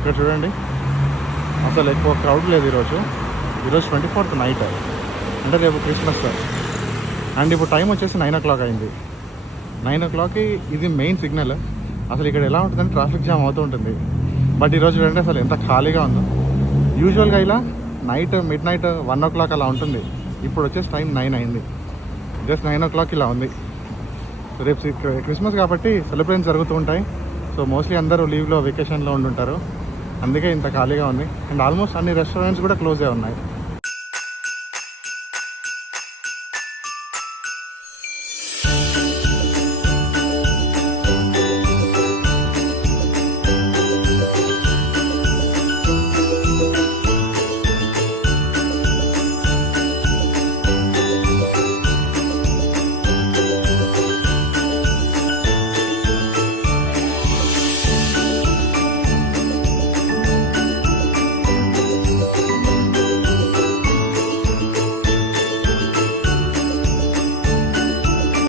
ఇక్కడ చూడండి అసలు ఎక్కువ క్రౌడ్ లేదు ఈరోజు 24th నైట్ అంటే రేపు క్రిస్మస్ అండ్ ఇప్పుడు టైం వచ్చేసి 9 o'clock అయింది. 9 o'clockకి ఇది మెయిన్ సిగ్నల్. అసలు ఇక్కడ ఎలా ఉంటుందంటే ట్రాఫిక్ జామ్ అవుతూ ఉంటుంది. బట్ ఈరోజు చూడండి అసలు ఎంత ఖాళీగా ఉందో. యూజువల్గా ఇలా మిడ్ నైట్ 1 o'clock అలా ఉంటుంది. ఇప్పుడు వచ్చేసి టైం 9 అయింది. జస్ట్ 9 o'clock ఇలా ఉంది. రేపు క్రిస్మస్ కాబట్టి సెలబ్రేషన్ జరుగుతూ ఉంటాయి. సో మోస్ట్లీ అందరూ లీవ్లో వెకేషన్లో ఉండుంటారు. అందుకే ఇంత ఖాళీగా ఉంది. అండ్ ఆల్మోస్ట్ అన్ని రెస్టారెంట్స్ కూడా క్లోజ్ అయి ఉన్నాయి.